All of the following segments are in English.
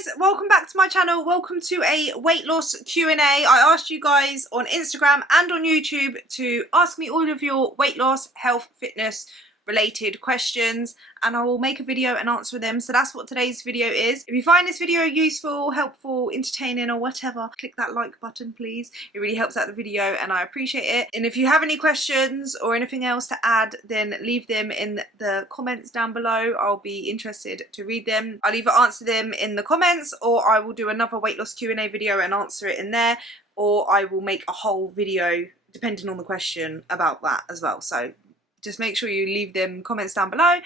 guys, welcome back to my channel. Welcome to a weight loss Q&A. I asked you guys on Instagram and on YouTube to ask me all of your weight loss, health, fitness related questions, and I will make a video and answer them. So that's what today's video is. If you find this video useful, helpful, entertaining or whatever, click that like button please. It really helps out the video and I appreciate it. And if you have any questions or anything else to add, then leave them in the comments down below. I'll be interested to read them. I'll either answer them in the comments or I will do another weight loss Q&A video and answer it in there, or I will make a whole video depending on the question about that as well. So just make sure you leave them comments down below,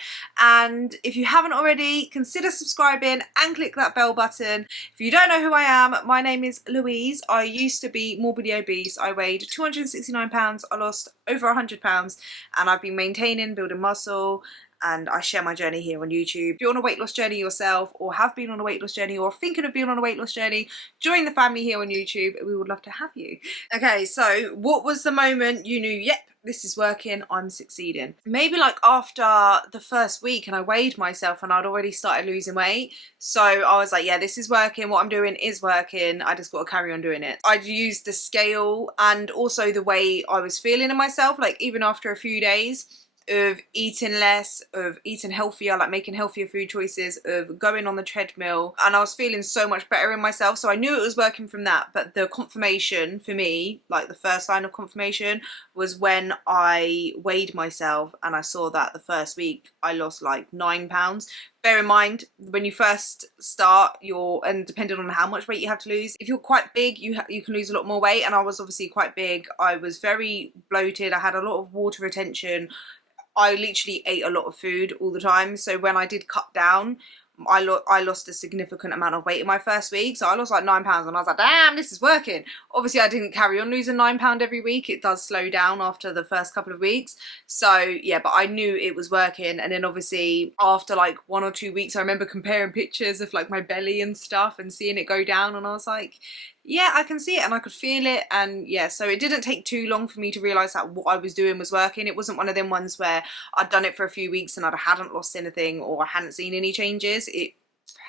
and if you haven't already, consider subscribing and click that bell button. If you don't know who I am, my name is Louise. I used to be morbidly obese. I weighed 269 pounds. I lost over 100 pounds and I've been maintaining, building muscle, and I share my journey here on YouTube. If you're on a weight loss journey yourself, or have been on a weight loss journey, or thinking of being on a weight loss journey, join the family here on YouTube. We would love to have you. Okay, so what was the moment you knew, yep, this is working, I'm succeeding? Maybe like after the first week, and I weighed myself and I'd already started losing weight. So I was like, yeah, this is working, what I'm doing is working, I just got to carry on doing it. I'd used the scale and also the way I was feeling in myself, like even after a few days of eating less, of eating healthier, like making healthier food choices, of going on the treadmill, and I was feeling so much better in myself. So I knew it was working from that, but the confirmation for me, like the first sign of confirmation, was when I weighed myself and I saw that the first week I lost like 9 pounds. Bear in mind, when you first start, and depending on how much weight you have to lose, if you're quite big, you can lose a lot more weight, and I was obviously quite big. I was very bloated, I had a lot of water retention. I literally ate a lot of food all the time. So when I did cut down, I lost a significant amount of weight in my first week. So I lost like 9 pounds and I was like, damn, this is working. Obviously I didn't carry on losing 9 pounds every week. It does slow down after the first couple of weeks. So yeah, but I knew it was working. And then obviously after like 1 or 2 weeks, I remember comparing pictures of like my belly and stuff and seeing it go down, and I was like, yeah, I can see it and I could feel it. And yeah, so it didn't take too long for me to realise that what I was doing was working. It wasn't one of them ones where I'd done it for a few weeks and I hadn't lost anything or I hadn't seen any changes. It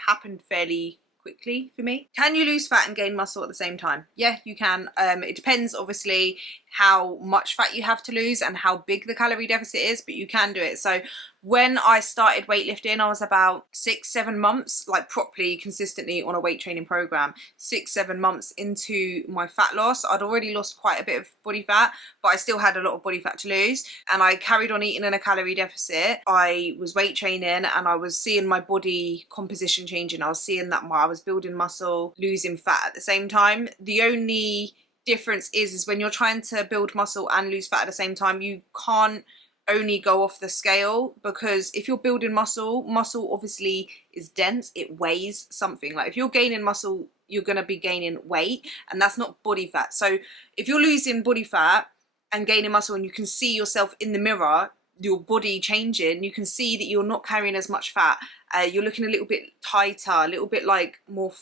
happened fairly quickly for me. Can you lose fat and gain muscle at the same time? Yeah, you can. It depends obviously how much fat you have to lose and how big the calorie deficit is, but you can do it. So when I started weightlifting, I was about 6-7 months, like properly, consistently on a weight training program, 6-7 months into my fat loss. I'd already lost quite a bit of body fat, but I still had a lot of body fat to lose. And I carried on eating in a calorie deficit. I was weight training and I was seeing my body composition changing. I was seeing that I was building muscle, losing fat at the same time. The only difference is when you're trying to build muscle and lose fat at the same time, you can't only go off the scale, because if you're building muscle obviously is dense, it weighs something. Like if you're gaining muscle, you're going to be gaining weight, and that's not body fat. So if you're losing body fat and gaining muscle and you can see yourself in the mirror, your body changing, you can see that you're not carrying as much fat, you're looking a little bit tighter, a little bit like more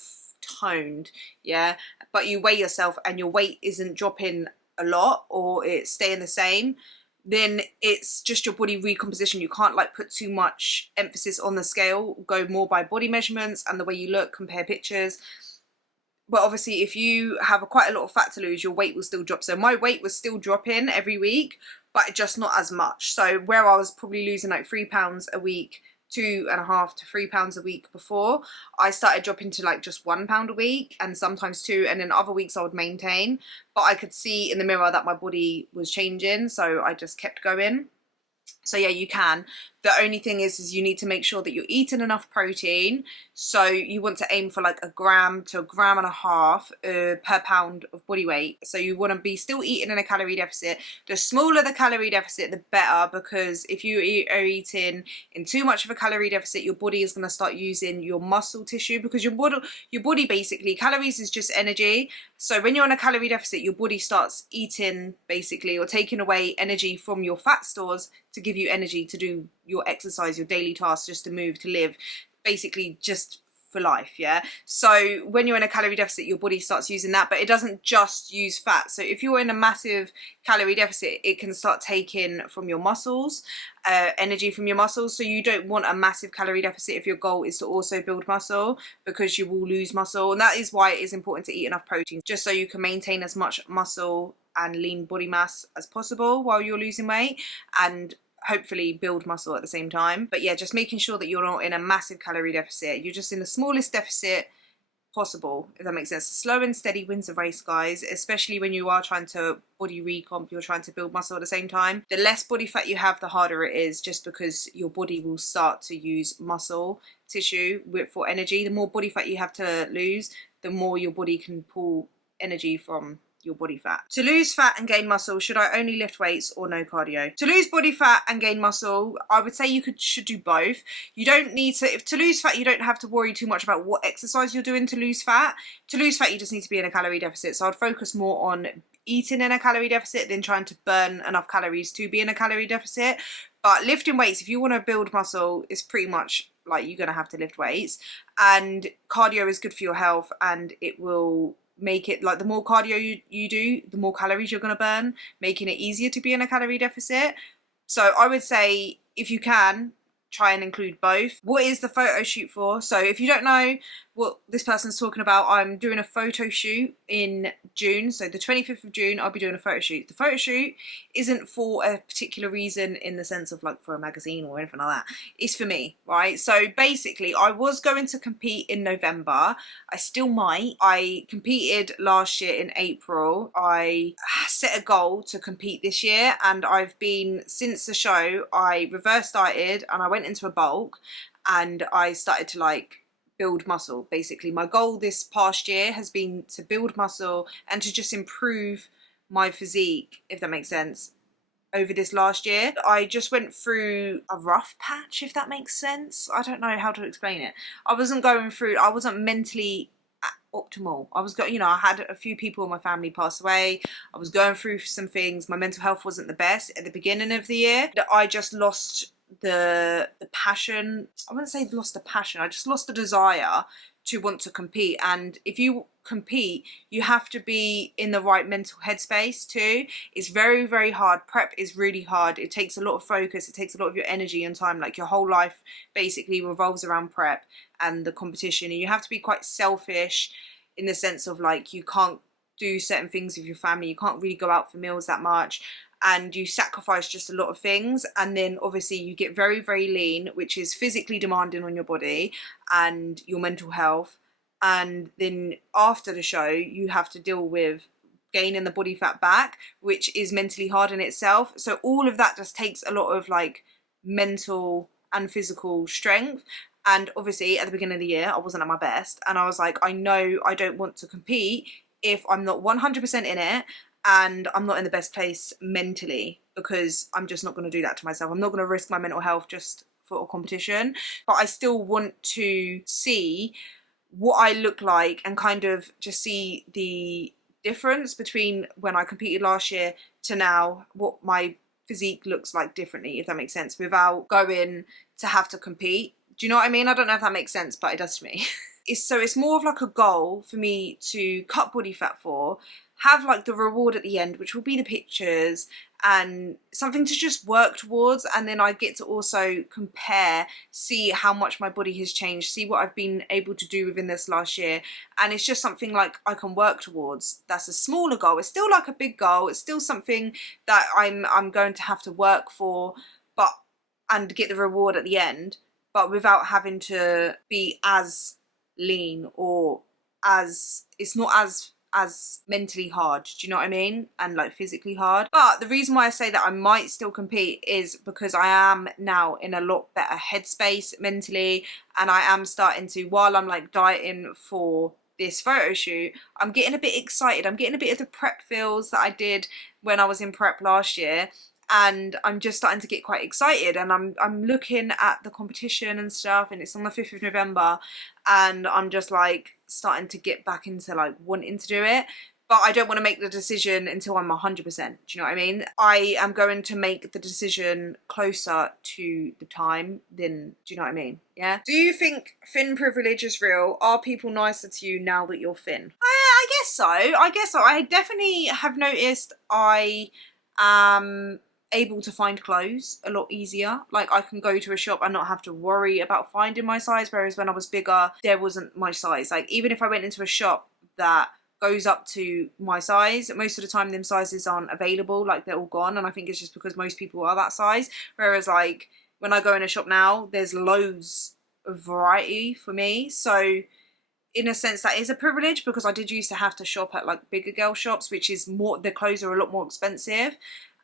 toned, yeah, but you weigh yourself and your weight isn't dropping a lot or it's staying the same, then it's just your body recomposition. You can't like put too much emphasis on the scale, go more by body measurements and the way you look, compare pictures. But obviously if you have quite a lot of fat to lose, your weight will still drop. So my weight was still dropping every week, but just not as much. So where I was probably losing like 3 pounds a week, 2.5 to 3 pounds a week before, I started dropping to like just 1 pound a week, and sometimes 2, and then other weeks I would maintain. But I could see in the mirror that my body was changing, so I just kept going. So yeah, you can. The only thing is you need to make sure that you're eating enough protein. So you want to aim for like 1 gram to 1.5 grams per pound of body weight. So you want to be still eating in a calorie deficit. The smaller the calorie deficit, the better, because if you are eating in too much of a calorie deficit, your body is going to start using your muscle tissue, because your body basically, calories is just energy. So when you're on a calorie deficit, your body starts eating basically, or taking away energy from your fat stores to give you energy to do your exercise, your daily tasks, just to move, to live, basically just for life, yeah? So when you're in a calorie deficit, your body starts using that, but it doesn't just use fat. So if you're in a massive calorie deficit, it can start taking from your muscles, energy from your muscles. So you don't want a massive calorie deficit if your goal is to also build muscle, because you will lose muscle. And that is why it is important to eat enough protein, just so you can maintain as much muscle and lean body mass as possible while you're losing weight, and hopefully build muscle at the same time. But yeah, just making sure that you're not in a massive calorie deficit. You're just in the smallest deficit possible, if that makes sense. Slow and steady wins the race, guys, especially when you are trying to body recomp, you're trying to build muscle at the same time. The less body fat you have, the harder it is, just because your body will start to use muscle tissue for energy. The more body fat you have to lose, the more your body can pull energy from your body fat. To lose fat and gain muscle, should I only lift weights or no cardio? To lose body fat and gain muscle, I would say you should do both. You don't need to, to lose fat, you don't have to worry too much about what exercise you're doing to lose fat. To lose fat, you just need to be in a calorie deficit. So I'd focus more on eating in a calorie deficit than trying to burn enough calories to be in a calorie deficit. But lifting weights, if you want to build muscle, it's pretty much like you're going to have to lift weights. And cardio is good for your health, and it will make it, like, the more cardio you do, the more calories you're going to burn, making it easier to be in a calorie deficit. So I would say, if you can, try and include both. What is the photo shoot for? So if you don't know what this person's talking about, I'm doing a photo shoot in June. So the 25th of June, I'll be doing a photo shoot. The photo shoot isn't for a particular reason in the sense of like for a magazine or anything like that. It's for me, right? So basically, I was going to compete in November. I still might. I competed last year in April. I set a goal to compete this year, and I've been, since the show, I reverse dieted and I went into a bulk and I started to like build muscle. Basically, my goal this past year has been to build muscle and to just improve my physique, if that makes sense, over this last year. I just went through a rough patch, if that makes sense. I don't know how to explain it. I wasn't mentally optimal. I had a few people in my family pass away. I was going through some things. My mental health wasn't the best at the beginning of the year. I just lost the passion. I wouldn't say lost the passion, I just lost the desire to want to compete. And if you compete, you have to be in the right mental headspace too. It's very, very hard. Prep is really hard. It takes a lot of focus, it takes a lot of your energy and time. Like, your whole life basically revolves around prep and the competition, and you have to be quite selfish in the sense of, like, you can't do certain things with your family, you can't really go out for meals that much, and you sacrifice just a lot of things. And then obviously you get very, very lean, which is physically demanding on your body and your mental health. And then after the show, you have to deal with gaining the body fat back, which is mentally hard in itself. So all of that just takes a lot of like mental and physical strength. And obviously at the beginning of the year, I wasn't at my best, and I was like, I know I don't want to compete if I'm not 100% in it and I'm not in the best place mentally, because I'm just not going to do that to myself. I'm not going to risk my mental health just for a competition. But I still want to see what I look like and kind of just see the difference between when I competed last year to now, what my physique looks like differently, if that makes sense, without going to have to compete. Do you know what I mean? I don't know if that makes sense, but it does to me. It's more of like a goal for me to cut body fat for, have like the reward at the end, which will be the pictures and something to just work towards. And then I get to also compare, see how much my body has changed, see what I've been able to do within this last year. And it's just something like I can work towards. That's a smaller goal. It's still like a big goal. It's still something that I'm going to have to work for, and get the reward at the end, but without having to be as lean, or it's not as mentally hard, do you know what I mean, and like physically hard. But the reason why I say that I might still compete is because I am now in a lot better headspace mentally, and I am starting to, while I'm like dieting for this photo shoot, I'm getting a bit excited. I'm getting a bit of the prep feels that I did when I was in prep last year, and I'm just starting to get quite excited, and I'm looking at the competition and stuff, and it's on the 5th of November, and I'm just like starting to get back into like wanting to do it, but I don't want to make the decision until I'm 100%. Do you know what I mean? I am going to make the decision closer to the time than, do you know what I mean? Yeah. Do you think thin privilege is real? Are people nicer to you now that you're thin? I guess so. I guess so. I definitely have noticed I am able to find clothes a lot easier. Like, I can go to a shop and not have to worry about finding my size, whereas when I was bigger, there wasn't my size. Like, even if I went into a shop that goes up to my size, most of the time them sizes aren't available, like they're all gone, and I think it's just because most people are that size. Whereas like when I go in a shop now, there's loads of variety for me, so in a sense that is a privilege, because I did used to have to shop at like bigger girl shops, which is more, the clothes are a lot more expensive,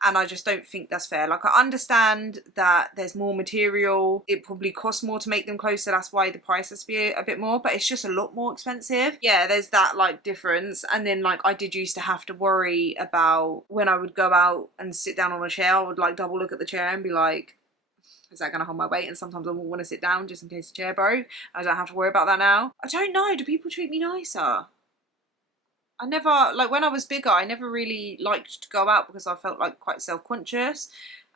and I just don't think that's fair. Like, I understand that there's more material, it probably costs more to make them closer, that's why the price has to be a bit more, but it's just a lot more expensive. Yeah, there's that like difference. And then like I did used to have to worry about when I would go out and sit down on a chair, I would like double look at the chair and be like, is that going to hold my weight? And sometimes I want to sit down just in case the chair broke. I don't have to worry about that now. I don't know, do people treat me nicer? I never, like when I was bigger, I never really liked to go out because I felt like quite self-conscious,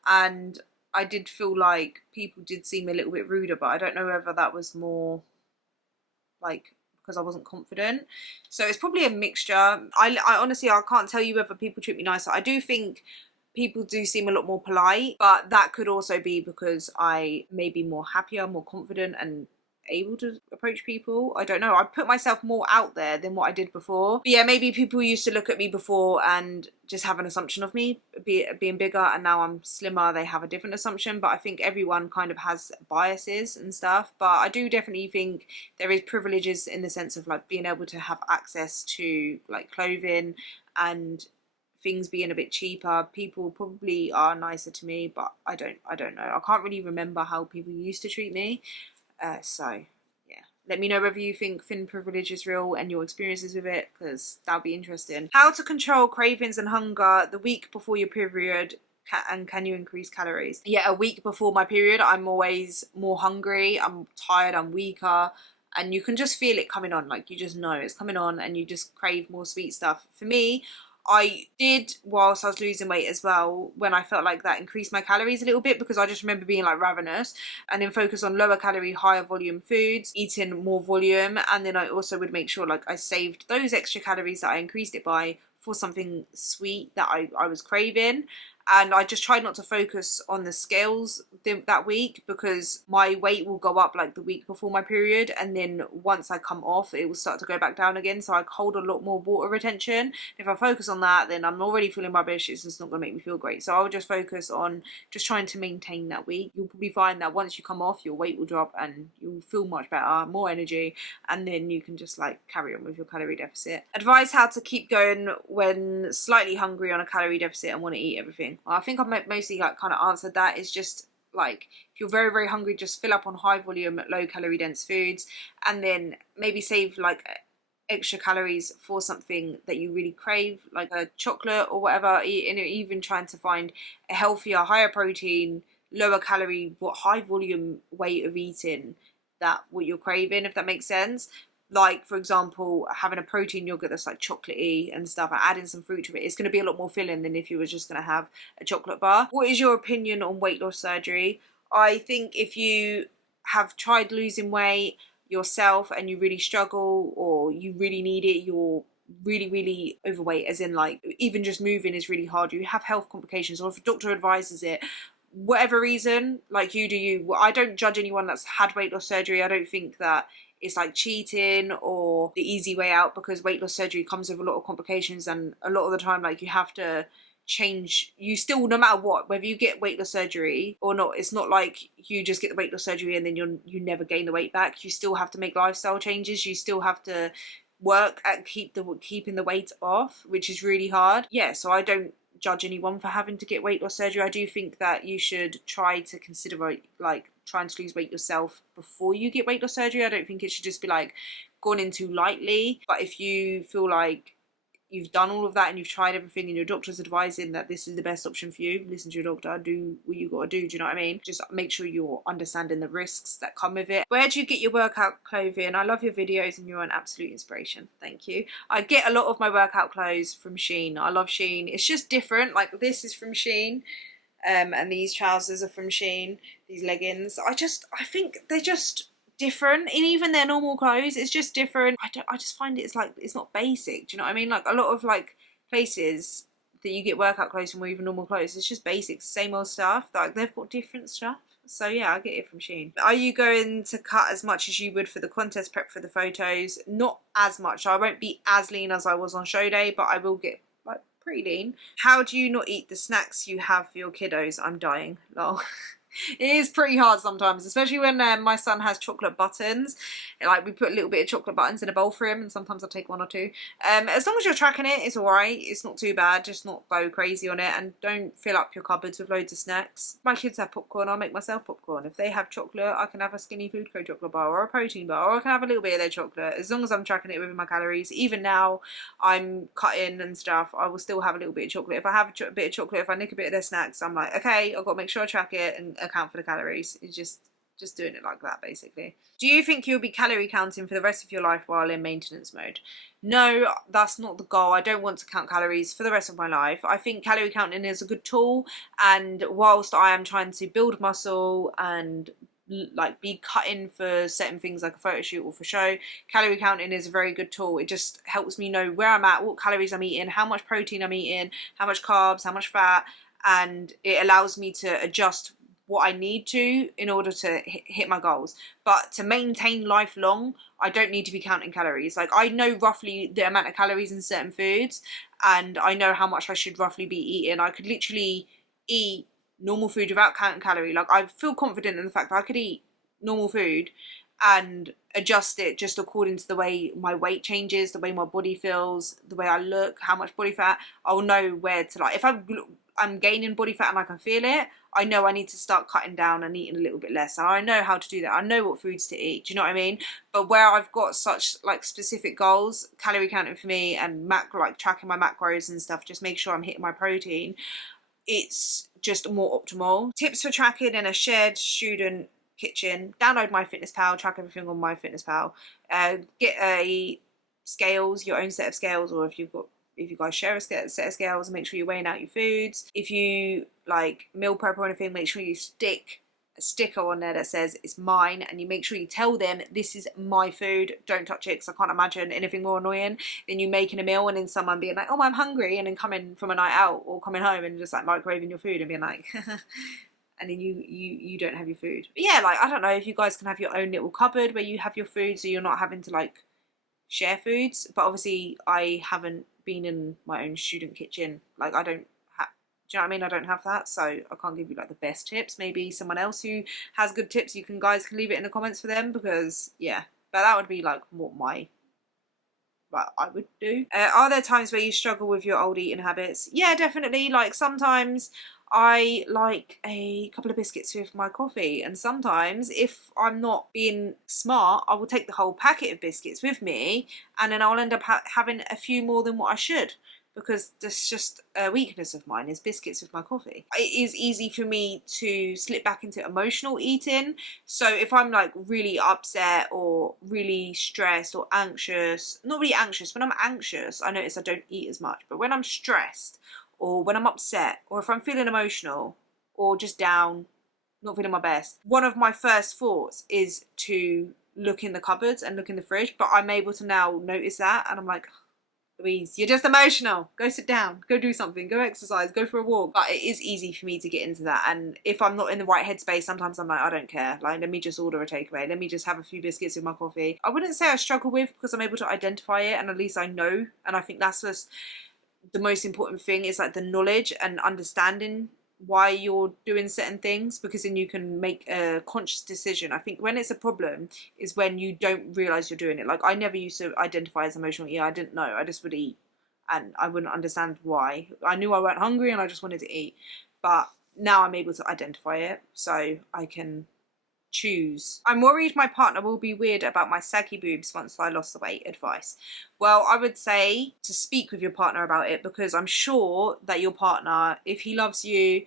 and I did feel like people did seem a little bit ruder, but I don't know whether that was more like because I wasn't confident. So it's probably a mixture. I honestly, I can't tell you whether people treat me nicer. I do think people do seem a lot more polite, but that could also be because I may be more happier, more confident, and able to approach people. I don't know, I put myself more out there than what I did before. But yeah, maybe people used to look at me before and just have an assumption of me being bigger, and now I'm slimmer, they have a different assumption. But I think everyone kind of has biases and stuff. But I do definitely think there is privileges in the sense of like being able to have access to like clothing and things being a bit cheaper. People probably are nicer to me, but I don't know, I can't really remember how people used to treat me. So yeah, let me know whether you think thin privilege is real and your experiences with it, because that'll be interesting. How to control cravings and hunger the week before your period, and can you increase calories? Yeah, a week before my period, I'm always more hungry, I'm tired, I'm weaker, and you can just feel it coming on. Like, you just know it's coming on and you just crave more sweet stuff. For me, I did, whilst I was losing weight as well, when I felt like that increased my calories a little bit, because I just remember being like ravenous, and then focus on lower calorie, higher volume foods, eating more volume. And then I also would make sure like I saved those extra calories that I increased it by for something sweet that I was craving. And I just tried not to focus on the scales that week, because my weight will go up like the week before my period, and then once I come off it will start to go back down again. So I hold a lot more water retention. If I focus on that, then I'm already feeling rubbish, it's just not going to make me feel great. So I would just focus on just trying to maintain that weight. You'll probably find that once you come off, your weight will drop and you'll feel much better, more energy, and then you can just like carry on with your calorie deficit. Advice how to keep going when slightly hungry on a calorie deficit and want to eat everything. Well, I think I've mostly like kind of answered that. It's just like, if you're very, very hungry, just fill up on high volume, low calorie dense foods, and then maybe save like extra calories for something that you really crave, like a chocolate or whatever. And even trying to find a healthier, higher protein, lower calorie, high volume way of eating that what you're craving, if that makes sense. Like, for example, having a protein yogurt that's like chocolatey and stuff, and adding some fruit to it, it's going to be a lot more filling than if you were just going to have a chocolate bar. What is your opinion on weight loss surgery? I think if you have tried losing weight yourself and you really struggle, or you really need it, you're really, really overweight, as in like even just moving is really hard, you have health complications, or if a doctor advises it, whatever reason, like you do you. I don't judge anyone that's had weight loss surgery. I don't think that it's like cheating or the easy way out, because weight loss surgery comes with a lot of complications, and a lot of the time like you have to change, you still, no matter what, whether you get weight loss surgery or not, it's not like you just get the weight loss surgery and then you never gain the weight back. You still have to make lifestyle changes, you still have to work at keeping the weight off, which is really hard. Yeah, so I don't judge anyone for having to get weight loss surgery. I do think that you should try to consider like trying to lose weight yourself before you get weight loss surgery. I don't think it should just be like gone into lightly. But if you feel like you've done all of that and you've tried everything and your doctor's advising that this is the best option for you, listen to your doctor, do what you gotta do you know what I mean? Just make sure you're understanding the risks that come with it. Where do you get your workout clothing? I love your videos and you're an absolute inspiration. Thank you. I get a lot of my workout clothes from Shein. I love Shein. It's just different. Like this is from Shein. And these trousers are from Shein, these leggings. I think they're just different. And even their normal clothes, it's just different. I just find it's like, it's not basic, do you know what I mean? Like a lot of like places that you get workout clothes from or even normal clothes, it's just basic, same old stuff. Like they've got different stuff. So yeah, I get it from Shein. Are you going to cut as much as you would for the contest prep for the photos? Not as much. I won't be as lean as I was on show day, but I will get like pretty lean. How do you not eat the snacks you have for your kiddos? I'm dying. Lol. It is pretty hard sometimes, especially when my son has chocolate buttons. Like we put a little bit of chocolate buttons in a bowl for him, and sometimes I take one or two. As long as you're tracking it, it's alright. It's not too bad. Just not go crazy on it, and don't fill up your cupboards with loads of snacks. My kids have popcorn. I'll make myself popcorn. If they have chocolate, I can have a Skinny Food Co chocolate bar or a protein bar, or I can have a little bit of their chocolate. As long as I'm tracking it within my calories. Even now, I'm cutting and stuff, I will still have a little bit of chocolate. If I have a bit of chocolate, if I nick a bit of their snacks, I'm like, okay, I've got to make sure I track it and account for the calories. It's just doing it like that, basically. Do you think you'll be calorie counting for the rest of your life while in maintenance mode? No, that's not the goal. I don't want to count calories for the rest of my life. I think calorie counting is a good tool, and whilst I am trying to build muscle and like be cutting for certain things like a photo shoot or for show, calorie counting is a very good tool. It just helps me know where I'm at, what calories I'm eating, how much protein I'm eating, how much carbs, how much fat, and it allows me to adjust what I need to in order to hit my goals. But to maintain lifelong, I don't need to be counting calories. Like I know roughly the amount of calories in certain foods, and I know how much I should roughly be eating. I could literally eat normal food without counting calorie. Like I feel confident in the fact that I could eat normal food and adjust it just according to the way my weight changes, the way my body feels, the way I look, how much body fat. I'll know where to, like, if I'm gaining body fat and I can feel it, I know I need to start cutting down and eating a little bit less. And I know how to do that. I know what foods to eat. Do you know what I mean? But where I've got such like specific goals, calorie counting for me and like tracking my macros and stuff, just make sure I'm hitting my protein, it's just more optimal. Tips for tracking in a shared student kitchen. Download MyFitnessPal, track everything on MyFitnessPal. Get a scales, your own set of scales, or if you guys share a set of scales, make sure you're weighing out your foods. If you like meal prep or anything, make sure you stick a sticker on there that says it's mine, and you make sure you tell them this is my food, don't touch it, because I can't imagine anything more annoying than you making a meal and then someone being like, oh, I'm hungry, and then coming from a night out or coming home and just like microwaving your food and being like and then you don't have your food. But yeah, like I don't know if you guys can have your own little cupboard where you have your food, so you're not having to like share foods. But obviously I haven't been in my own student kitchen. Like I don't have, do you know what I mean? I don't have that, so I can't give you like the best tips. Maybe someone else who has good tips, you guys can leave it in the comments for them, because yeah, but that would be like what I would do. Are there times where you struggle with your old eating habits? Yeah, definitely. Like sometimes I like a couple of biscuits with my coffee, and sometimes if I'm not being smart, I will take the whole packet of biscuits with me, and then I'll end up having a few more than what I should, because that's just a weakness of mine, is biscuits with my coffee. It is easy for me to slip back into emotional eating. So if I'm like really upset or really stressed or anxious, not really anxious, when I'm anxious, I notice I don't eat as much, but when I'm stressed or when I'm upset, or if I'm feeling emotional or just down, not feeling my best, one of my first thoughts is to look in the cupboards and look in the fridge. But I'm able to now notice that, and I'm like, Louise, you're just emotional. Go sit down, go do something, go exercise, go for a walk. But it is easy for me to get into that. And if I'm not in the right headspace, sometimes I'm like, I don't care. Like, let me just order a takeaway. Let me just have a few biscuits with my coffee. I wouldn't say I struggle with, because I'm able to identify it, and at least I know. And I think that's just the most important thing, is like the knowledge and understanding why you're doing certain things, because then you can make a conscious decision. I think when it's a problem is when you don't realize you're doing it. Like I never used to identify as emotional. Yeah, I didn't know. I just would eat and I wouldn't understand why. I knew I weren't hungry and I just wanted to eat. But now I'm able to identify it, so I can choose. I'm worried my partner will be weird about my saggy boobs once I lost the weight. Advice. Well, I would say to speak with your partner about it, because I'm sure that your partner, if he loves you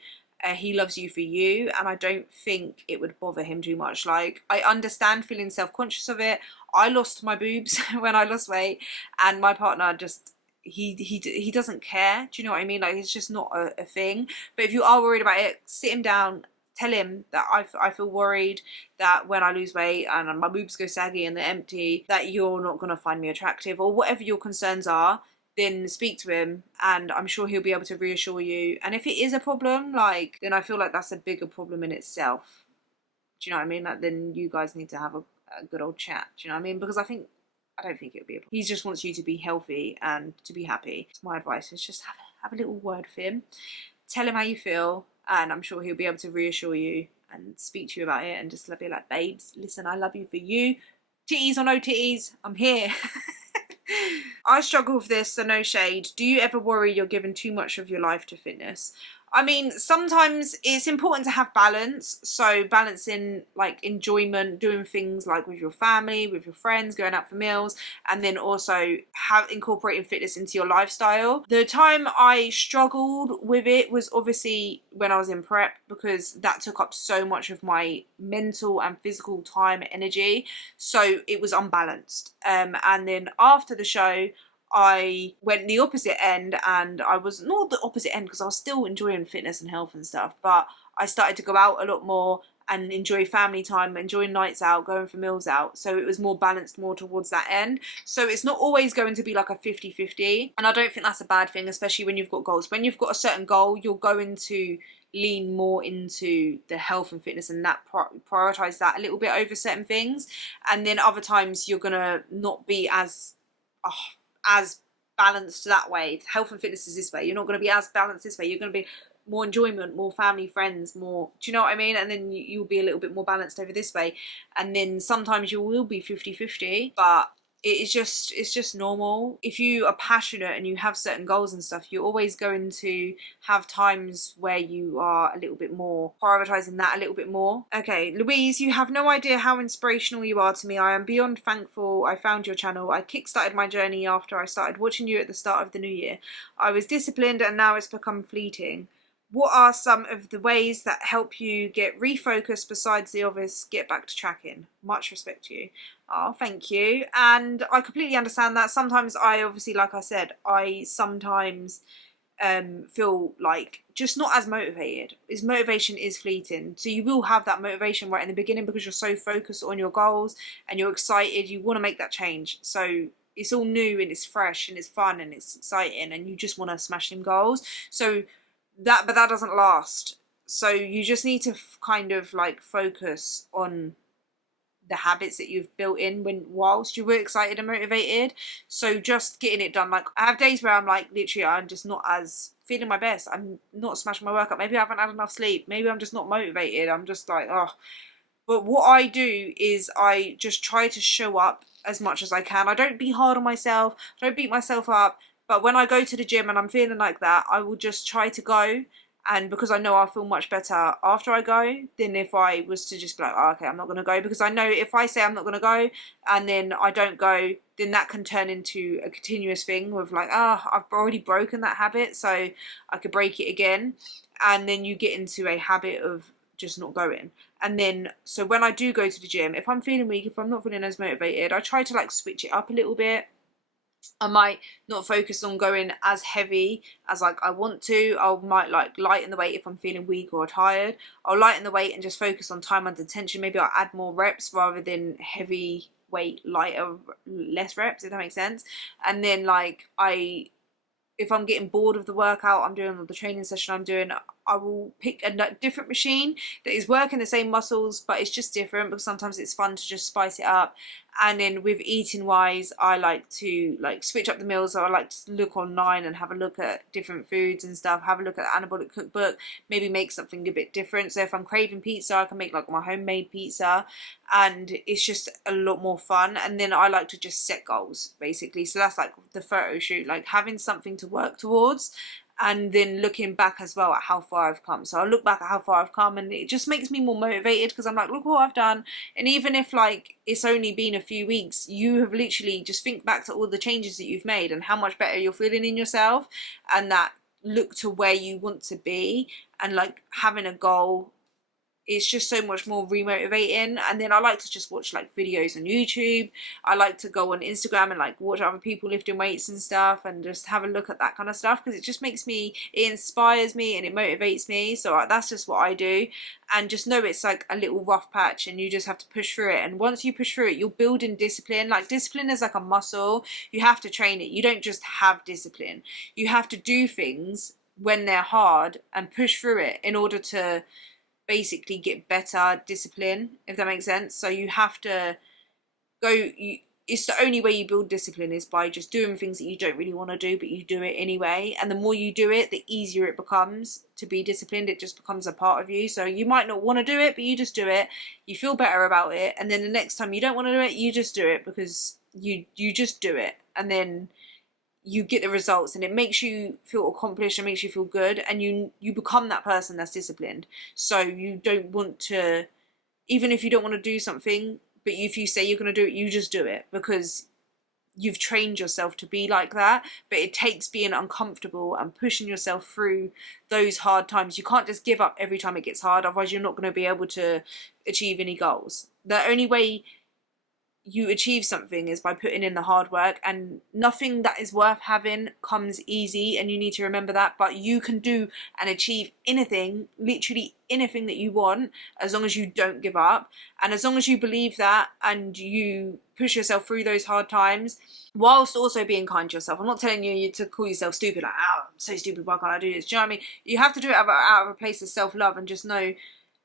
for you, and I don't think it would bother him too much. Like, I understand feeling self-conscious of it. I lost my boobs when I lost weight, and my partner just, he doesn't care. Do you know what I mean? Like, it's just not a thing. But if you are worried about it, sit him down, tell him that I feel worried that when I lose weight and my boobs go saggy and they're empty, that you're not going to find me attractive, or whatever your concerns are. Then speak to him, and I'm sure he'll be able to reassure you. And if it is a problem, like, then I feel like that's a bigger problem in itself. Do you know what I mean? Like, then you guys need to have a good old chat. Do you know what I mean? Because I don't think it'll be a problem. He just wants you to be healthy and to be happy. My advice is just have a little word with him. Tell him how you feel, and I'm sure he'll be able to reassure you and speak to you about it, and just be like, babes, listen, I love you for you. Titties or no titties, I'm here. I struggle with this, so no shade. Do you ever worry you're giving too much of your life to fitness? I mean, sometimes it's important to have balance. So balancing like enjoyment, doing things like with your family, with your friends, going out for meals, and then also incorporating fitness into your lifestyle. The time I struggled with it was obviously when I was in prep, because that took up so much of my mental and physical time and energy. So it was unbalanced. And then after the show, I went the opposite end, and I was not the opposite end because I was still enjoying fitness and health and stuff, but I started to go out a lot more and enjoy family time, enjoying nights out, going for meals out. So it was more balanced, more towards that end. So it's not always going to be like a 50-50, and I don't think that's a bad thing, especially when you've got goals. When you've got a certain goal, you're going to lean more into the health and fitness, and that prioritize that a little bit over certain things. And then other times you're gonna not be as balanced that way. Health and fitness is this way. You're not going to be as balanced this way. You're going to be more enjoyment, more family, friends, more, do you know what I mean? And then you'll be a little bit more balanced over this way. And then sometimes you will be 50-50, but it's just normal. If you are passionate and you have certain goals and stuff, you're always going to have times where you are a little bit more prioritizing that a little bit more. Okay, Louise, you have no idea how inspirational you are to me. I am beyond thankful I found your channel. I kickstarted my journey after I started watching you at the start of the new year. I was disciplined, and now it's become fleeting. What are some of the ways that help you get refocused besides the obvious get back to tracking? Much respect to you. Oh, thank you. And I completely understand that. Sometimes I obviously, like I said, I sometimes feel like just not as motivated. Motivation is fleeting. So you will have that motivation right in the beginning because you're so focused on your goals and you're excited. You want to make that change. So it's all new and it's fresh and it's fun and it's exciting and you just want to smash them goals. So but that doesn't last. So you just need to kind of like focus on the habits that you've built in whilst you were excited and motivated. So just getting it done. Like, I have days where I'm like, literally, I'm just not as feeling my best. I'm not smashing my workout. Maybe I haven't had enough sleep. Maybe I'm just not motivated. I'm just like, oh. But what I do is I just try to show up as much as I can. I don't be hard on myself. I don't beat myself up. But when I go to the gym and I'm feeling like that, I will just try to go. And because I know I'll feel much better after I go than if I was to just be like, oh, okay, I'm not going to go. Because I know if I say I'm not going to go and then I don't go, then that can turn into a continuous thing with like, I've already broken that habit, so I could break it again. And then you get into a habit of just not going. And then, so when I do go to the gym, if I'm feeling weak, if I'm not feeling as motivated, I try to like switch it up a little bit. I might not focus on going as heavy as like I want to. I might like lighten the weight if I'm feeling weak or tired. I'll lighten the weight and just focus on time under tension. Maybe I'll add more reps rather than heavy weight, lighter, less reps, if that makes sense. And then like if I'm getting bored of the workout I'm doing or the training session I'm doing, I will pick a different machine that is working the same muscles, but it's just different because sometimes it's fun to just spice it up. And then with eating wise, I like to like switch up the meals. So I like to look online and have a look at different foods and stuff, have a look at the anabolic cookbook, maybe make something a bit different. So if I'm craving pizza, I can make like my homemade pizza, and it's just a lot more fun. And then I like to just set goals basically. So that's like the photo shoot, like having something to work towards. and then looking back as well at how far I've come. So I look back at how far I've come, and it just makes me more motivated, because I'm like, look what I've done. And even if like it's only been a few weeks, you have literally just think back to all the changes that you've made and how much better you're feeling in yourself, and that look to where you want to be, and like having a goal. It's just so much more remotivating. And then I like to just watch like videos on YouTube. I like to go on Instagram and like watch other people lifting weights and stuff, and just have a look at that kind of stuff, because it just makes me, it inspires me and it motivates me. So that's just what I do. And just know it's like a little rough patch, and you just have to push through it. And once you push through it, you're building discipline. Like discipline is like a muscle. You have to train it. You don't just have discipline. You have to do things when they're hard and push through it in order to basically get better discipline, if that makes sense. So you have to go, it's the only way you build discipline is by just doing things that you don't really want to do, but you do it anyway. And the more you do it, the easier it becomes to be disciplined. It just becomes a part of you. So you might not want to do it, but you just do it. You feel better about it. And then the next time you don't want to do it, you just do it, because you just do it. And then you get the results, and it makes you feel accomplished and makes you feel good, and you become that person that's disciplined. So you don't want to, even if you don't want to do something, but if you say you're going to do it, you just do it, because you've trained yourself to be like that. But it takes being uncomfortable and pushing yourself through those hard times. You can't just give up every time it gets hard, otherwise you're not going to be able to achieve any goals. The only way you achieve something is by putting in the hard work, and nothing that is worth having comes easy, and you need to remember that. But you can do and achieve anything, literally anything that you want, as long as you don't give up, and as long as you believe that and you push yourself through those hard times, whilst also being kind to yourself. I'm not telling you to call yourself stupid, like, oh, I'm so stupid, why can't I do this? Do you know what I mean? You have to do it out of a place of self-love, and just know,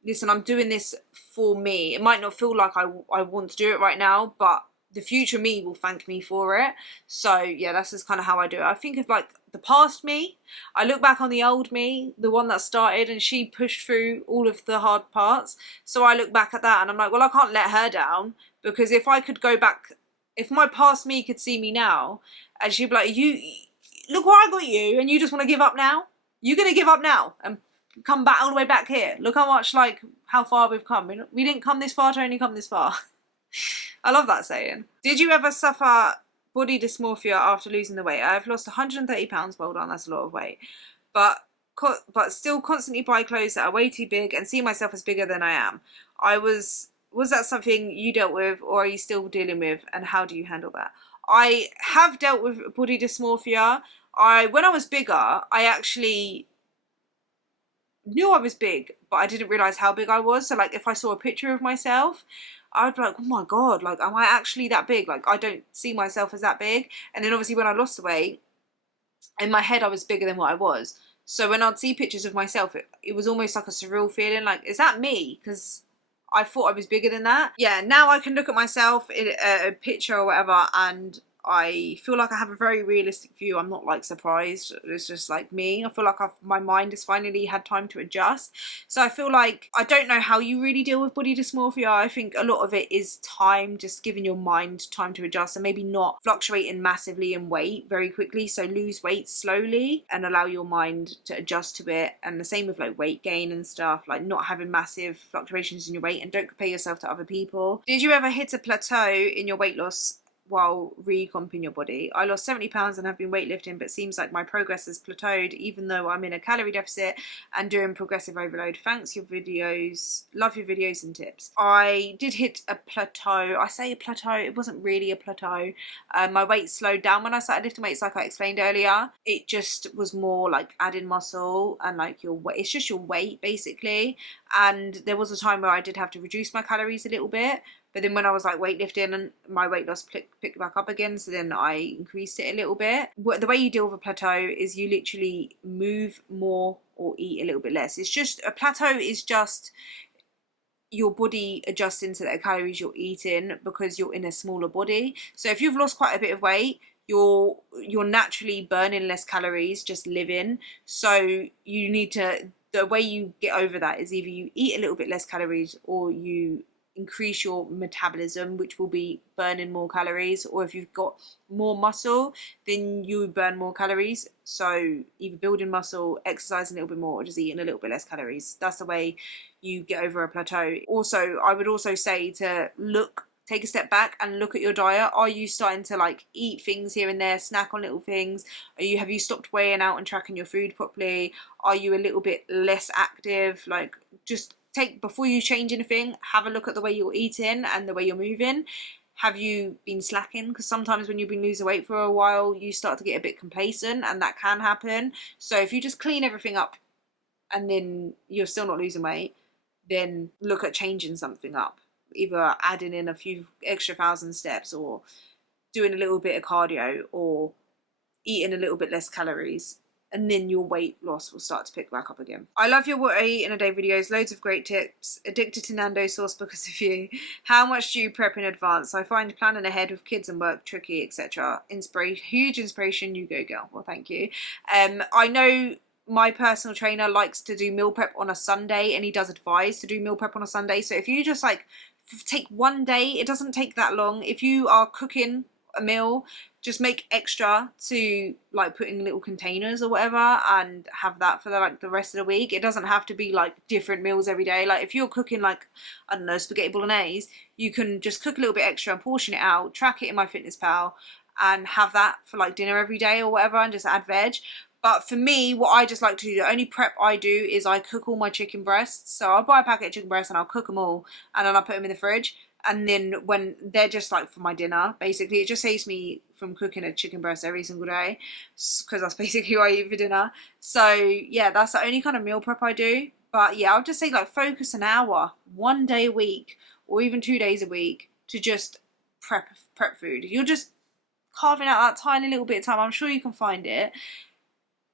listen, I'm doing this for me. It might not feel like I want to do it right now, but the future me will thank me for it. So yeah, that's just kind of how I do it. I think of like the past me. I look back on the old me, the one that started, and she pushed through all of the hard parts. So I look back at that and I'm like, well, I can't let her down, because if I could go back, if my past me could see me now, and she'd be like, you, look where I got you, and you just want to give up now? You're going to give up now and come back all the way back here? Look how much, like, how far we've come. We didn't come this far to only come this far. I love that saying. Did you ever suffer body dysmorphia after losing the weight? I've lost 130 pounds. Well done, that's a lot of weight. But still constantly buy clothes that are way too big and see myself as bigger than I am. Was that something you dealt with, or are you still dealing with, and how do you handle that? I have dealt with body dysmorphia. When I was bigger, I actually knew I was big, but I didn't realise how big I was. So like if I saw a picture of myself, I'd be like, oh my god, like, am I actually that big? Like, I don't see myself as that big. And then obviously when I lost the weight, in my head I was bigger than what I was. So when I'd see pictures of myself, it was almost like a surreal feeling, like, is that me? Because I thought I was bigger than that. Yeah, now I can look at myself in a picture or whatever, and I feel like I have a very realistic view. I'm not like surprised. It's just like me. I feel like my mind has finally had time to adjust. So I feel like, I don't know how you really deal with body dysmorphia. I think a lot of it is time, just giving your mind time to adjust, and maybe not fluctuating massively in weight very quickly. So lose weight slowly and allow your mind to adjust to it. And the same with like weight gain and stuff, like not having massive fluctuations in your weight, and don't compare yourself to other people. Did you ever hit a plateau in your weight loss while recomping your body? I lost 70 pounds and have been weightlifting, but seems like my progress has plateaued even though I'm in a calorie deficit and doing progressive overload. Thanks, your videos, love your videos and tips. I did hit a plateau. I say a plateau, it wasn't really a plateau. My weight slowed down when I started lifting weights, like I explained earlier. It just was more like adding muscle and like your weight, it's just your weight basically. And there was a time where I did have to reduce my calories a little bit, but then when I was like weightlifting, and my weight loss picked back up again, so then I increased it a little bit. The way you deal with a plateau is you literally move more or eat a little bit less. It's just, a plateau is just your body adjusting to the calories you're eating because you're in a smaller body. So if you've lost quite a bit of weight, you're naturally burning less calories just living. So you need to, the way you get over that is either you eat a little bit less calories or you increase your metabolism, which will be burning more calories, or if you've got more muscle, then you burn more calories. So either building muscle, exercising a little bit more, or just eating a little bit less calories. That's the way you get over a plateau. Also, I would also say to take a step back and look at your diet. Are you starting to like eat things here and there, snack on little things? Have you stopped weighing out and tracking your food properly? Are you a little bit less active? Like, just before you change anything, have a look at the way you're eating and the way you're moving. Have you been slacking? Because sometimes when you've been losing weight for a while, you start to get a bit complacent, and that can happen. So if you just clean everything up and then you're still not losing weight, then look at changing something up. Either adding in a few extra 1,000 steps, or doing a little bit of cardio, or eating a little bit less calories, and then your weight loss will start to pick back up again. I love your what I eat in a day videos, loads of great tips. Addicted to Nando's sauce because of you. How much do you prep in advance? I find planning ahead with kids and work tricky, etc. Huge inspiration, you go girl. Well, thank you. I know my personal trainer likes to do meal prep on a Sunday, and he does advise to do meal prep on a Sunday. So if you just like take one day, it doesn't take that long. If you are cooking a meal, just make extra to like put in little containers or whatever, and have that for the rest of the week. It doesn't have to be like different meals every day. Like if you're cooking like, I don't know, spaghetti bolognese, you can just cook a little bit extra and portion it out, track it in MyFitnessPal, and have that for like dinner every day or whatever, and just add veg. But for me, what I just like to do, the only prep I do is I cook all my chicken breasts. So I'll buy a packet of chicken breasts and I'll cook them all, and then I'll put them in the fridge. And then when they're just like for my dinner, basically, it just saves me from cooking a chicken breast every single day, because that's basically what I eat for dinner. So yeah, that's the only kind of meal prep I do. But yeah, I'll just say like focus an hour, one day a week, or even 2 days a week to just prep food. You're just carving out that tiny little bit of time. I'm sure you can find it,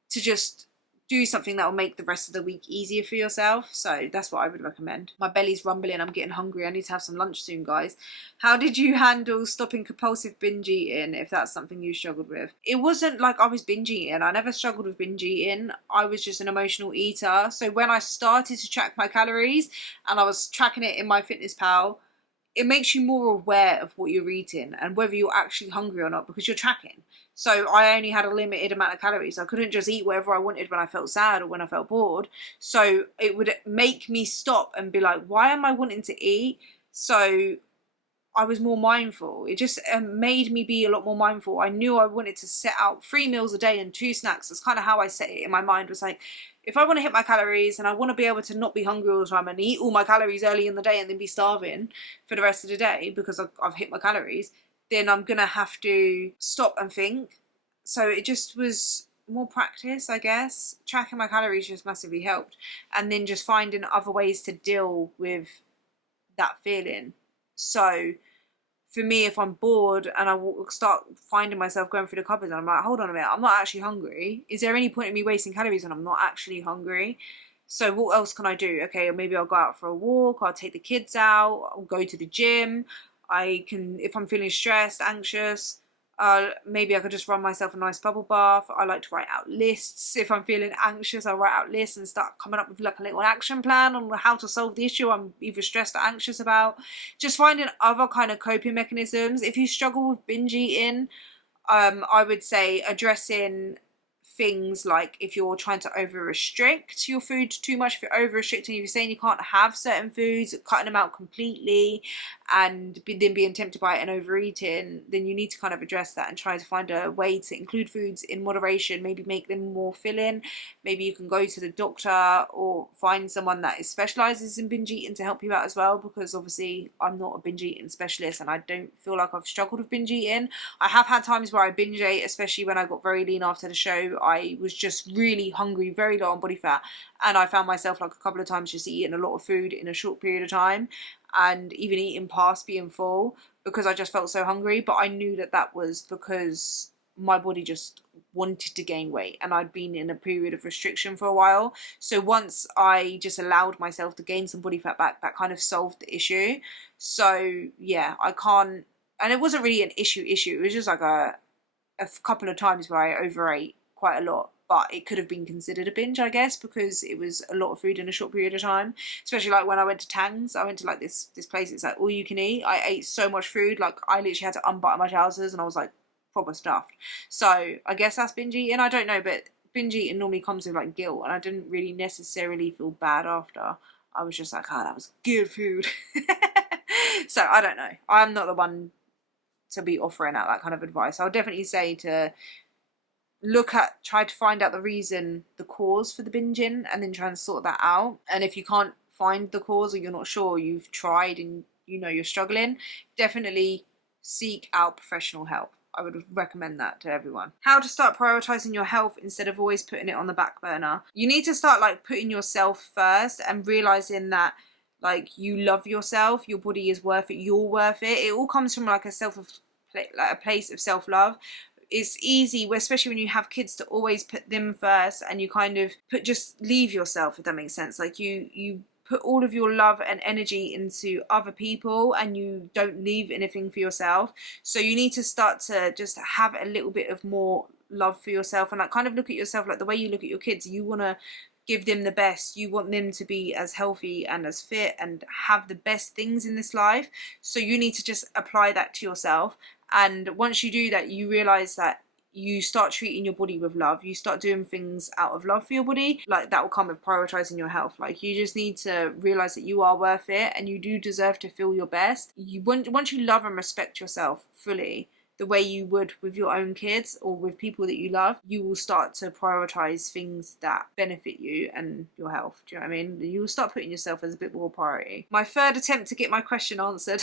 to just do something that will make the rest of the week easier for yourself. So that's what I would recommend. My belly's rumbling, I'm getting hungry, I need to have some lunch soon, guys. How did you handle stopping compulsive binge eating, if that's something you struggled with? It wasn't like I was binge eating. I never struggled with binge eating. I was just an emotional eater. So when I started to track my calories, and I was tracking it in MyFitnessPal, it makes you more aware of what you're eating and whether you're actually hungry or not, because you're tracking. So I only had a limited amount of calories. I couldn't just eat whatever I wanted when I felt sad or when I felt bored. So it would make me stop and be like, why am I wanting to eat? So I was more mindful. It just made me be a lot more mindful. I knew I wanted to set out 3 meals a day and 2 snacks. That's kind of how I set it in my mind. Was like, if I want to hit my calories and I want to be able to not be hungry all the time and eat all my calories early in the day and then be starving for the rest of the day because I've hit my calories, then I'm going to have to stop and think. So it just was more practice, I guess. Tracking my calories just massively helped. And then just finding other ways to deal with that feeling. So for me, if I'm bored and I start finding myself going through the cupboards and I'm like, hold on a minute, I'm not actually hungry. Is there any point in me wasting calories when I'm not actually hungry? So what else can I do? Okay, maybe I'll go out for a walk, I'll take the kids out, I'll go to the gym. I can, if I'm feeling stressed, anxious, maybe I could just run myself a nice bubble bath. I like to write out lists. If I'm feeling anxious, I'll write out lists and start coming up with like a little action plan on how to solve the issue I'm either stressed or anxious about. Just finding other kind of coping mechanisms. If you struggle with binge eating, I would say addressing things like if you're trying to over restrict your food too much, if you're over restricting, if you're saying you can't have certain foods, cutting them out completely and then being tempted by it and overeating, then you need to kind of address that and try to find a way to include foods in moderation, maybe make them more filling. Maybe you can go to the doctor or find someone that specializes in binge eating to help you out as well, because obviously I'm not a binge eating specialist and I don't feel like I've struggled with binge eating. I have had times where I binge ate, especially when I got very lean after the show. I was just really hungry, very low on body fat, and I found myself like a couple of times just eating a lot of food in a short period of time, and even eating past being full because I just felt so hungry. But I knew that that was because my body just wanted to gain weight and I'd been in a period of restriction for a while. So once I just allowed myself to gain some body fat back, that kind of solved the issue. So yeah, I can't, and it wasn't really an issue. It was just like a couple of times where I overate quite a lot but it could have been considered a binge, I guess, because it was a lot of food in a short period of time. Especially like when I went to Tangs, I went to like this place, it's like all you can eat. I ate so much food, like I literally had to unbutton my trousers and I was like proper stuffed. So I guess that's binge eating. I don't know, but binge eating normally comes with like guilt, and I didn't really necessarily feel bad after. I was just like, oh, that was good food. So I don't know. I'm not the one to be offering out that kind of advice. I'll definitely say to try to find out the reason, the cause for the binging, and then try and sort that out. And if you can't find the cause, or you're not sure, you've tried and you know you're struggling, definitely seek out professional help. I would recommend that to everyone. How to start prioritizing your health instead of always putting it on the back burner. You need to start like putting yourself first and realizing that like you love yourself, your body is worth it, you're worth it. It all comes from like a place of self-love. It's easy, especially when you have kids, to always put them first, and you kind of just leave yourself, if that makes sense. Like you put all of your love and energy into other people and you don't leave anything for yourself. So you need to start to just have a little bit of more love for yourself, and like kind of look at yourself like the way you look at your kids. You want to give them the best. You want them to be as healthy and as fit and have the best things in this life. So you need to just apply that to yourself. And once you do that, you realize that you start treating your body with love. You start doing things out of love for your body. Like that will come with prioritizing your health. Like you just need to realize that you are worth it and you do deserve to feel your best. Once you love and respect yourself fully, the way you would with your own kids or with people that you love, you will start to prioritize things that benefit you and your health. Do you know what I mean? You will start putting yourself as a bit more priority. My third attempt to get my question answered.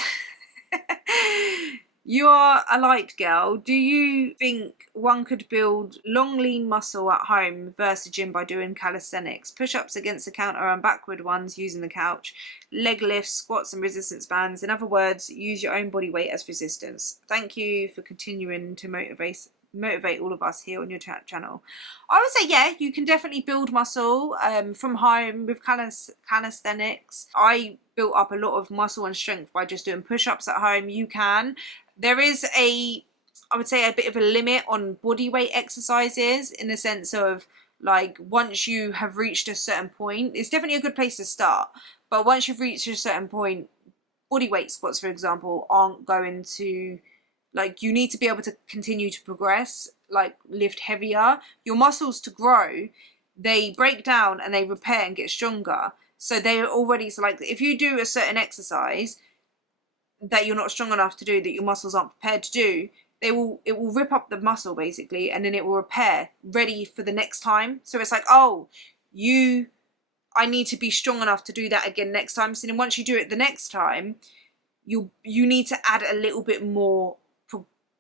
You are a light girl. Do you think one could build long, lean muscle at home versus gym by doing calisthenics? Push-ups against the counter and backward ones using the couch, leg lifts, squats and resistance bands. In other words, use your own body weight as resistance. Thank you for continuing to motivate all of us here on your channel. I would say, yeah, you can definitely build muscle from home with calisthenics. I built up a lot of muscle and strength by just doing push-ups at home. You can. There is I would say, a bit of a limit on body weight exercises, in the sense of like once you have reached a certain point, it's definitely a good place to start. But once you've reached a certain point, body weight squats, for example, aren't going to, like, you need to be able to continue to progress, like lift heavier. Your muscles, to grow, they break down and they repair and get stronger. So they're already, so like if you do a certain exercise that you're not strong enough to do, that your muscles aren't prepared to do, it will rip up the muscle basically, and then it will repair, ready for the next time. So it's like, oh, I need to be strong enough to do that again next time. So then once you do it the next time, you need to add a little bit more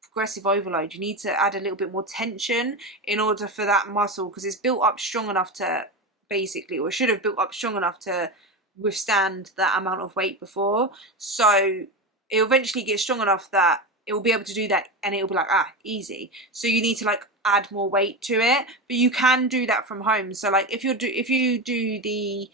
progressive overload. You need to add a little bit more tension in order for that muscle, because it's built up strong enough to basically, or should have built up strong enough to withstand that amount of weight before. So it'll eventually get strong enough that it will be able to do that, and it'll be like, easy. So you need to like add more weight to it, but you can do that from home. So like if you do the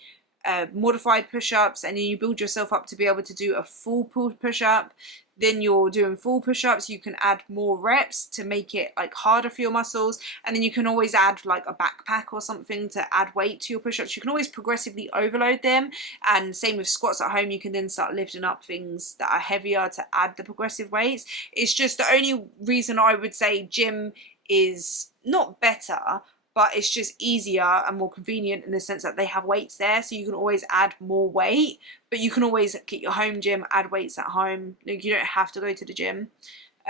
modified push-ups, and then you build yourself up to be able to do a full push-up, then you're doing full push-ups, you can add more reps to make it like harder for your muscles, and then you can always add like a backpack or something to add weight to your push-ups. You can always progressively overload them, and same with squats at home. You can then start lifting up things that are heavier to add the progressive weights. It's just the only reason I would say gym is not better, but it's just easier and more convenient in the sense that they have weights there, so you can always add more weight. But you can always get your home gym, add weights at home. Like, you don't have to go to the gym.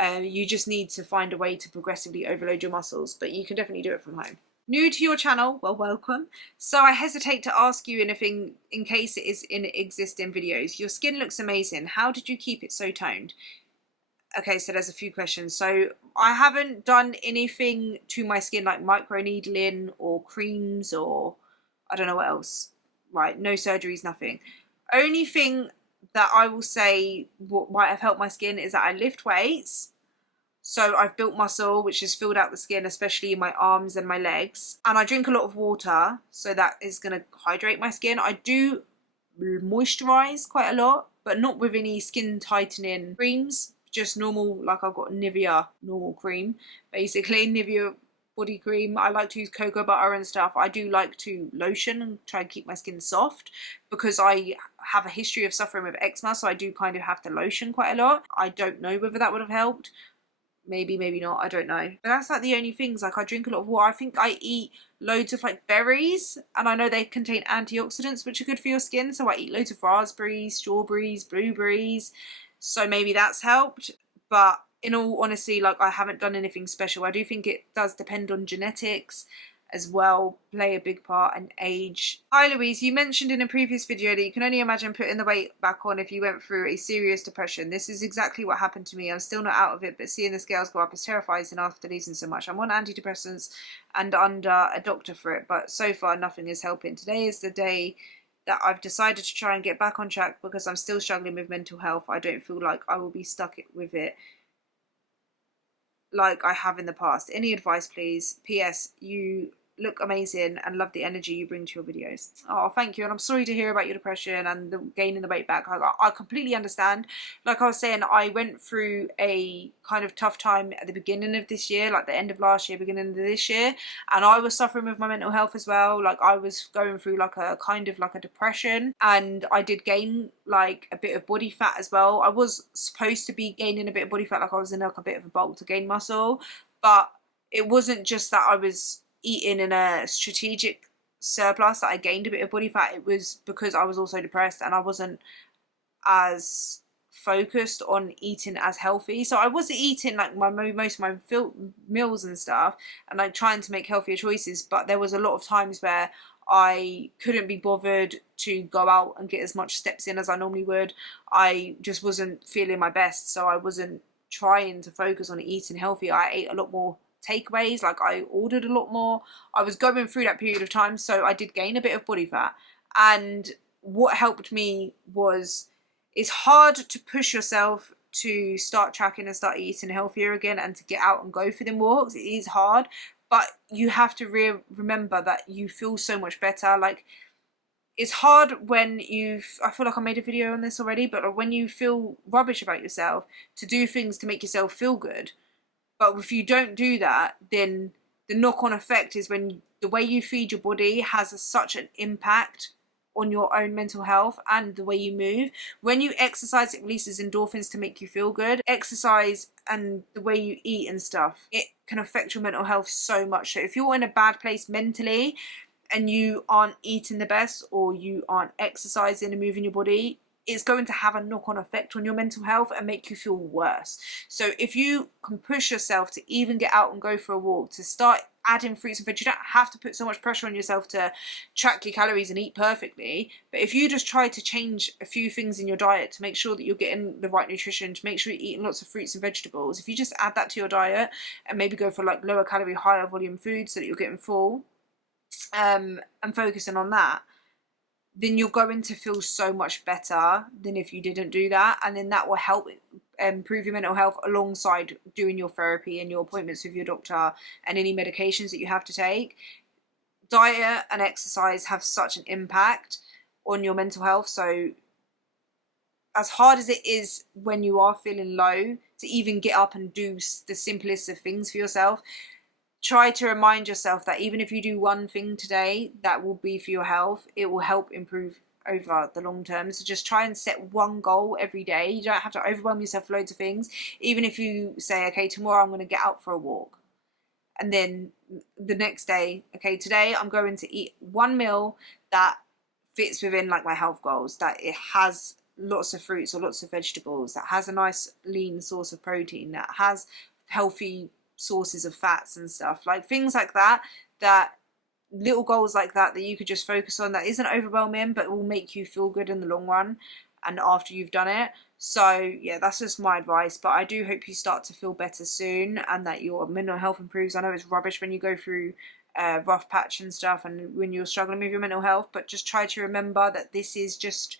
You just need to find a way to progressively overload your muscles, but you can definitely do it from home. New to your channel, well, welcome. So I hesitate to ask you anything in case it is in existing videos. Your skin looks amazing. How did you keep it so toned? Okay, so there's a few questions. So I haven't done anything to my skin like microneedling or creams or I don't know what else. Right, no surgeries, nothing. Only thing that I will say what might have helped my skin is that I lift weights. So I've built muscle, which has filled out the skin, especially in my arms and my legs. And I drink a lot of water, so that is going to hydrate my skin. I do moisturize quite a lot, but not with any skin tightening creams. Just normal, like I've got Nivea normal cream, basically Nivea body cream. I like to use cocoa butter and stuff. I do like to lotion and try and keep my skin soft because I have a history of suffering with eczema, so I do kind of have to lotion quite a lot. I don't know whether that would have helped. Maybe, maybe not, I don't know. But that's like the only things. Like, I drink a lot of water. I think I eat loads of like berries, and I know they contain antioxidants which are good for your skin, so I eat loads of raspberries, strawberries, blueberries, so maybe that's helped. But in all honesty, like, I haven't done anything special. I do think it does depend on genetics as well, play a big part, and age. Hi Louise, you mentioned in a previous video that you can only imagine putting the weight back on if you went through a serious depression. This is exactly what happened to me. I'm still not out of it, but seeing the scales go up is terrifying after losing so much. I'm on antidepressants and under a doctor for it, but so far nothing is helping. Today is the day that I've decided to try and get back on track because I'm still struggling with mental health. I don't feel like I will be stuck with it like I have in the past. Any advice, please? PS, you look amazing and love the energy you bring to your videos. Oh, thank you. And I'm sorry to hear about your depression and the gaining the weight back. I completely understand. Like I was saying, I went through a kind of tough time at the beginning of this year, like the end of last year, beginning of this year, and I was suffering with my mental health as well. Like, I was going through like a kind of like a depression, and I did gain like a bit of body fat as well. I was supposed to be gaining a bit of body fat, like I was in like a bit of a bulk to gain muscle, but it wasn't just that I was eating in a strategic surplus that I gained a bit of body fat. It was because I was also depressed and I wasn't as focused on eating as healthy. So I was eating like most of my meals and stuff, and like trying to make healthier choices, but there was a lot of times where I couldn't be bothered to go out and get as much steps in as I normally would. I just wasn't feeling my best, so I wasn't trying to focus on eating healthy. I ate a lot more takeaways, like I ordered a lot more. I was going through that period of time, so I did gain a bit of body fat. And what helped me was, it's hard to push yourself to start tracking and start eating healthier again and to get out and go for them walks. It is hard, but you have to remember that you feel so much better. Like, it's hard when I feel like I made a video on this already, but when you feel rubbish about yourself, to do things to make yourself feel good. But if you don't do that, then the knock-on effect is when the way you feed your body has such an impact on your own mental health and the way you move. When you exercise, it releases endorphins to make you feel good. Exercise and the way you eat and stuff, it can affect your mental health so much. So if you're in a bad place mentally and you aren't eating the best, or you aren't exercising and moving your body, it's going to have a knock-on effect on your mental health and make you feel worse. So if you can push yourself to even get out and go for a walk, to start adding fruits and veg, you don't have to put so much pressure on yourself to track your calories and eat perfectly. But if you just try to change a few things in your diet to make sure that you're getting the right nutrition, to make sure you're eating lots of fruits and vegetables, if you just add that to your diet and maybe go for like lower calorie, higher volume foods so that you're getting full, and focusing on that, then you're going to feel so much better than if you didn't do that. And then that will help improve your mental health alongside doing your therapy and your appointments with your doctor and any medications that you have to take. Diet and exercise have such an impact on your mental health. So as hard as it is when you are feeling low to even get up and do the simplest of things for yourself, try to remind yourself that even if you do one thing today that will be for your health, it will help improve over the long term. So just try and set one goal every day. You don't have to overwhelm yourself with loads of things. Even if you say, okay, tomorrow I'm going to get out for a walk, and then the next day, okay, today I'm going to eat one meal that fits within like my health goals, that it has lots of fruits or lots of vegetables, that has a nice lean source of protein, that has healthy sources of fats and stuff, like things like that, that little goals like that you could just focus on, that isn't overwhelming but will make you feel good in the long run and after you've done it. So yeah, that's just my advice, but I do hope you start to feel better soon and that your mental health improves. I know it's rubbish when you go through a rough patch and stuff and when you're struggling with your mental health, but just try to remember that this is just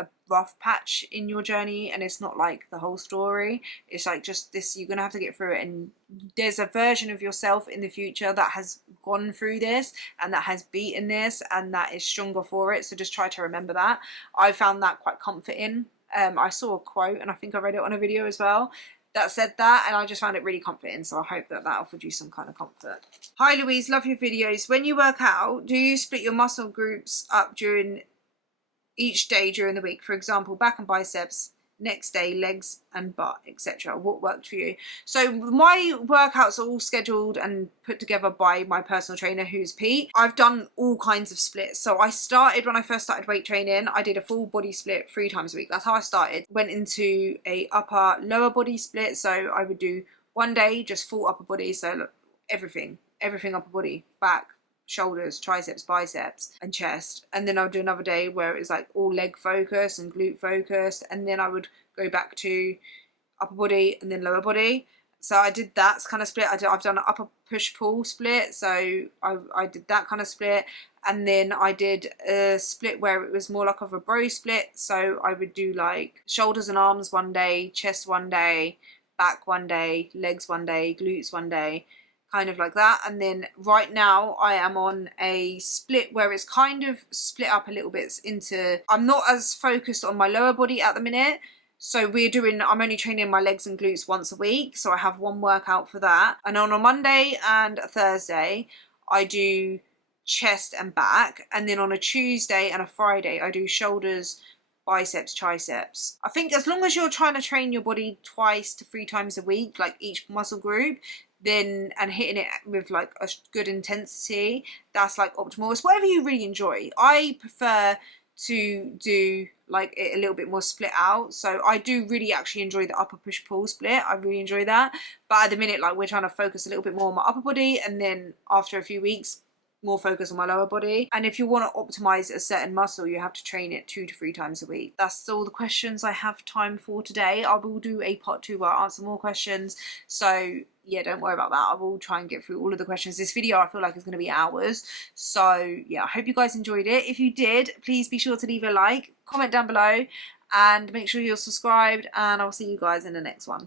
a rough patch in your journey and it's not like the whole story. It's like just this, you're gonna have to get through it, and there's a version of yourself in the future that has gone through this and that has beaten this and that is stronger for it. So just try to remember that. I found that quite comforting. I saw a quote and I think I read it on a video as well, that said that, and I just found it really comforting, so I hope that that offered you some kind of comfort. Hi Louise, love your videos. When you work out, do you split your muscle groups up during each day during the week? For example, back and biceps, next day legs and butt, etc. What worked for you? So my workouts are all scheduled and put together by my personal trainer, who's Pete. I've done all kinds of splits. So I started, when I first started weight training, I did a full body split 3 times a week. That's how I started. Went into a upper lower body split, so I would do one day just full upper body, so everything upper body, back, shoulders, triceps, biceps and chest, and then I would do another day where it was like all leg focus and glute focus, and then I would go back to upper body and then lower body. So I did that kind of split. I've done an upper push pull split, so I did that kind of split, and then I did a split where it was more like of a bro split, so I would do like shoulders and arms one day, chest one day, back one day, legs one day, glutes one day, kind of like that. And then right now I am on a split where it's kind of split up a little bit into, I'm not as focused on my lower body at the minute, so I'm only training my legs and glutes once a week, so I have one workout for that. And on a Monday and a Thursday I do chest and back, and then on a Tuesday and a Friday I do shoulders, biceps, triceps. I think as long as you're trying to train your body 2 to 3 times a week, like each muscle group, then, and hitting it with like a good intensity, that's like optimal. It's whatever you really enjoy. I prefer to do like it a little bit more split out, so I do really actually enjoy the upper push pull split. I really enjoy that, but at the minute like we're trying to focus a little bit more on my upper body, and then after a few weeks more focus on my lower body. And if you want to optimize a certain muscle, you have to train it 2 to 3 times a week. That's all the questions I have time for today. I will do a part 2 where I answer more questions, so yeah, don't worry about that. I will try and get through all of the questions. This video I feel like is going to be hours, so yeah, I hope you guys enjoyed it. If you did, please be sure to leave a like, comment down below, and make sure you're subscribed, and I'll see you guys in the next one.